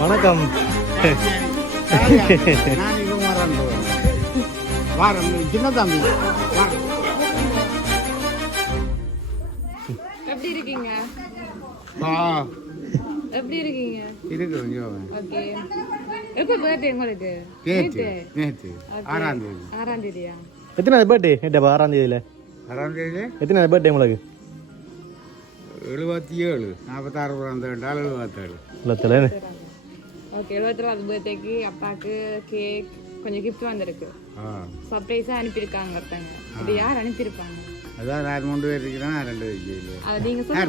வணக்கம். சின்ன தம்பி எப்படி இருக்கீங்க? எப்படி இருக்கீங்க? ஓகே. எப்ப பர்த்டே உங்களுக்கு? நேத்து 6ஆம் தேதி. 6ஆம் தேதியா? எத்தனாவது பர்த்டே? 6ஆம் தேதியில. 6ஆம் தேதி எத்தனாவது பர்த்டே உங்களுக்கு? 77. 46 பிறந்தால் 77. இல்லத்துல. ஓகே, 77வது பர்த்டேக்கு அப்பாக்கு கேக் கொஞ்சம் கிஃப்ட் வந்திருக்கு. சர்ப்ரைஸா அனுப்பியிருக்காங்க ஒருத்தங்க. இது யார் அனுப்பியிருப்பாங்க? அதான் நான் 3 பேர் இருக்கிறேன், 2 பேர். அது நீங்க சொல்லுங்க.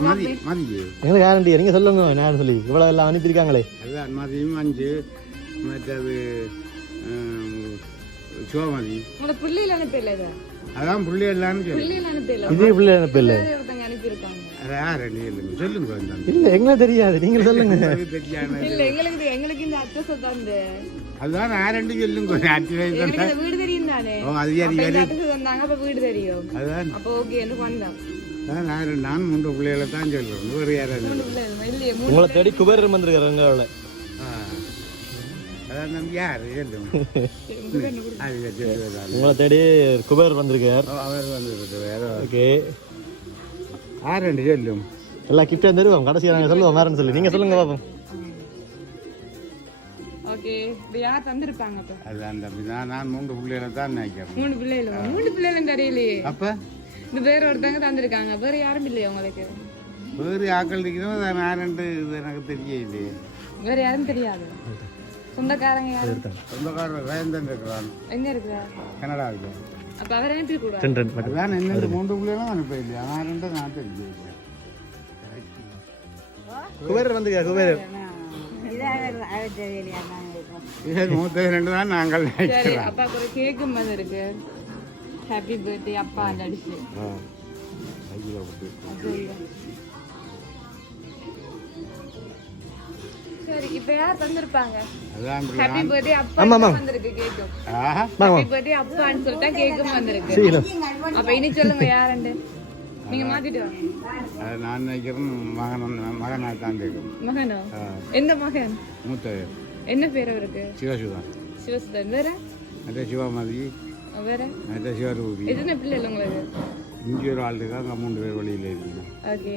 எங்களுக்கு கேரண்டி நீங்க சொல்லுங்க. நான் சொல்லி இவ்வளவு எல்லாம் அனுப்பியிருக்காங்களே. அதான் மதியம் 5 மற்றது சிவமதி. உங்க பிள்ளையில அனுப்பல இது. அதான் புள்ளி எல்லாம்னு சொல்லி. பிள்ளையில அனுப்பல. இதே பிள்ளை அனுப்பல. ஒருத்தங்க அனுப்பியிருக்காங்க. அது யார் சொல்லுங்க. இல்ல எங்களுக்கு தெரியாது, நீங்க சொல்லுங்க. இல்ல எங்களுக்கு இந்த அட்ரஸ் தான். அதுதான் நான் 2 சொல்லுங்க. எனக்கு இந்த வீடு தெரியும் தானே. அது யாரு வந்தாங்க, அப்ப வீடு தெரியும். அதான் அப்ப ஓகே எனக்கு வந்தான். நான் 3 பிள்ளைகளை தான் சொல்றேன். வேறு யாராவது உங்களை தேடி குபேரர் வந்திருக்காங்க. அதான் நம்பி யாரு உங்களை தேடி குபேர் வந்திருக்கார். அவர் வந்துருக்காரு. ஓகே, 6 சொல்லும். எல்லா கிஃப்டும் தருவோம். கடைசியாக நாங்கள் சொல்லுவோம் வேறன்னு சொல்லி. நீங்க சொல்லுங்க பாப்போம். ஓகே, இது யார் தந்திருப்பாங்க? அப்ப அதான் தம்பி நான் 3 பிள்ளைகளை தான் நினைக்கிறேன். 3 பிள்ளைகள். 3 பிள்ளைகளும் தெரியலையே. அப்ப இந்த வேற ஒருத்தங்க தந்திருக்காங்க. வேற யாரும் இல்லையா உங்களுக்கு? வேறு ஆக்கள் இருக்கிறோம். நான் 2 இது எனக்கு தெரியலையே. வேற யாரும் தெரியாது. சொந்தக்காரங்க யாரு? சொந்தக்காரர் வேந்தன் இருக்கிறான். எங்க இருக்கிற? கனடாவில். அப்ப அவர் அனுப்பி கூட அதான் என்ன 3 பிள்ளைகளும் அனுப்ப இல்லையா? நான் 2 நான் தெரிஞ்சேன். குபேரர் வந்திருக்கார். குபேரர் மூத்த 2 தான் நாங்கள். சரி, அப்பாவுக்கு ஒரு கேக்கும் வந்திருக்கு. ஹாப்பி பர்த்டே அப்பா அடிச்சு. சரி, இப்ப யார் தந்திருப்பாங்க? ஹாப்பி பர்த்டே அப்பா வந்திருக்கு கேக்கும். ஹாப்பி பர்த்டே அப்பான்னு சொல்லிட்டா கேக்கும் வந்திருக்கு. அப்ப இனி சொல்லுங்க யாருண்டு. நீங்க மாத்திட்டு வாங்க. நான் நினைக்கிறேன் மகனா தான் கேட்கும். மகனோ? எந்த மகன்? மூத்தவர். என்ன பேர் அவருக்கு? சிவசுதான். சிவசுதன். வேற? மற்ற சிவமதி. வேற? மற்ற சிவரூபி. எத்தனை பிள்ளை இல்லை உங்களுக்கு? இங்கே ஒரு ஆள் இருக்கா. அங்கே 3 பேர் வழியில் இருக்கீங்க. ஓகே,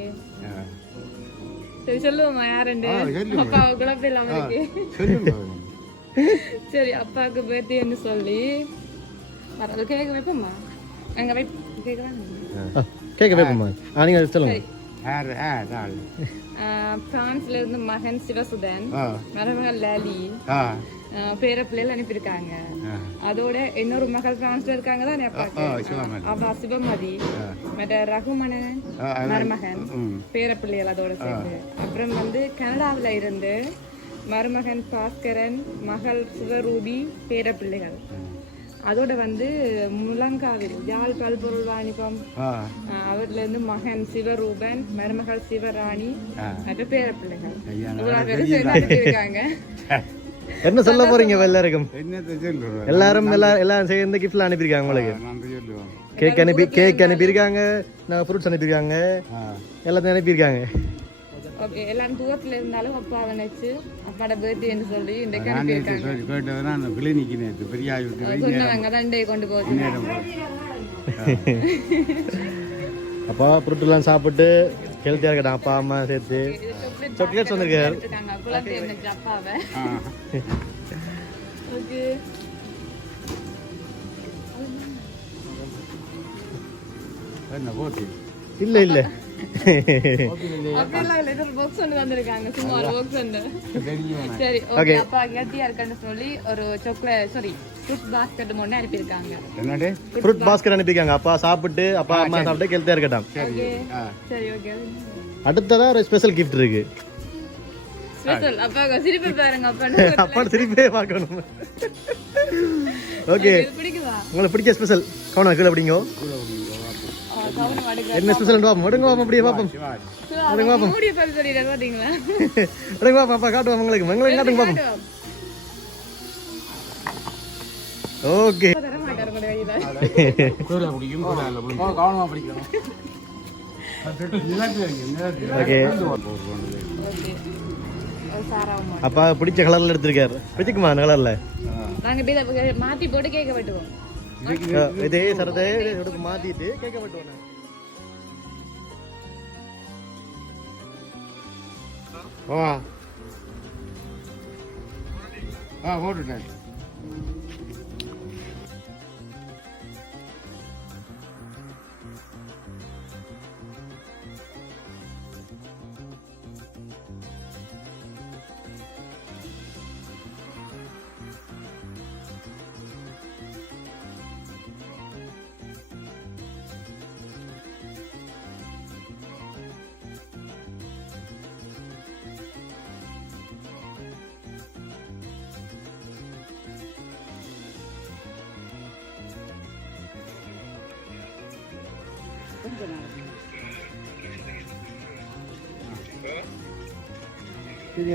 சரி சொல்லுவோமா யாருண்டு? அப்பா குழப்பம் இல்லாம இருக்கு. சரி, அப்பாவுக்கு பர்த்டேன்னு சொல்லி வர கேட்க வைப்போம்மா. அங்க வை கேட்கலாம். கேட்க வைப்போம்மா. நீங்க சொல்லுங்க. பிரான்ஸ்ல இருந்து மகன் சிவசுதன், மருமகள் லாலி, பேர பிள்ளைகள் அனுப்பியிருக்காங்க. அதோட இன்னொரு மகள் பிரான்ஸ்ல இருக்காங்க தானே அப்பாக்கு. அப்பா சிவமதி, மற்ற ரகுமணன் மருமகன் பேர பிள்ளைகள் அதோட சேர்ந்து. அப்புறம் கனடாவில இருந்து மருமகன் பாஸ்கரன், மகள் சிவரூபி, பேர பிள்ளைகள். அதோட முழங்காவில் யாழ் பல்பொருள் வாணிபம் அவர்ல இருந்து மகன் சிவரூபன், மருமகள் சிவராணி, மற்ற பேர பிள்ளைகள். என்ன சொல்ல போறீங்க? எல்லாருக்கும் எல்லாரும் சேர்ந்து கிஃப்ட்ல அனுப்பியிருக்காங்க. உங்களுக்கு கேக் அனுப்பியிருக்காங்க, ஃப்ரூட்ஸ் அனுப்பியிருக்காங்க, எல்லாத்தையும் அனுப்பியிருக்காங்க. ஓகே, எல்லாரும் தூரத்துல இருந்தாலும் அப்பா நினைச்சு அப்பாட பர்த்டேன்னு சொல்லி இந்த கொண்டு போகுது. அப்பா ஃப்ரூட் எல்லாம் சாப்பிட்டு ஹெல்த்தியா இருக்கட்டும். அப்பா அம்மா சேர்த்து சாக்லேட்ஸ் வந்திருக்காரு. அப்பாவை ஓகே இல்ல இல்ல சரி, ஓகே. அப்பா கட்டியா இருக்கன்னு சொல்லி ஒரு ஃப்ரூட் பாஸ்கெட் ஒண்ணு அனுப்பியிருக்காங்க. ஃப்ரூட் பாஸ்கெட் அனுப்பியிருக்காங்க. அப்பா சாப்பிட்டு அப்பா அம்மா சாப்பிட்டு ஹெல்த்தியா இருக்கட்டும். சரி, ஓகே. அடுத்ததா ஒரு ஸ்பெஷல் கிஃப்ட் இருக்கு. ஸ்பெஷல் அப்பா சிரிப்பு பாருங்க. அப்பா சிரிப்பே பார்க்கணும். ஓகே, உங்களுக்கு பிடிச்ச ஸ்பெஷல் கவனம் கீழே பிடிங்க. என்ன ஸ்பெஷல் பாப்போம். எடுங்க பாப்போம். அப்படியே பாப்போம். எடுங்க பாப்போம். மூடிய பல் சொல்லிடுங்க பாத்தீங்களா? எடுங்க பாப்போம். அப்பா காட்டுவோம் உங்களுக்கு. உங்களுக்கு காட்டுங்க பாப்போம். ஓகே, தர மாட்டாரு உங்க கையில. கூடல பிடிக்கும். கவனமா பிடிக்கணும். ஓகே, ஒரு சாராவும் உண்டு. அப்பா பிடிச்ச கலர்ல எடுத்திருக்காரு. பிடிக்குமா அந்த கலர்ல? நாங்க இப்ப இதை மாத்தி போட்டு கேட்க வெட்டுவோம். இதே சரத்தை எடுத்து மாத்திட்டு கேட்க வெட்டுவோம். போட்டுட்டேன். சரி,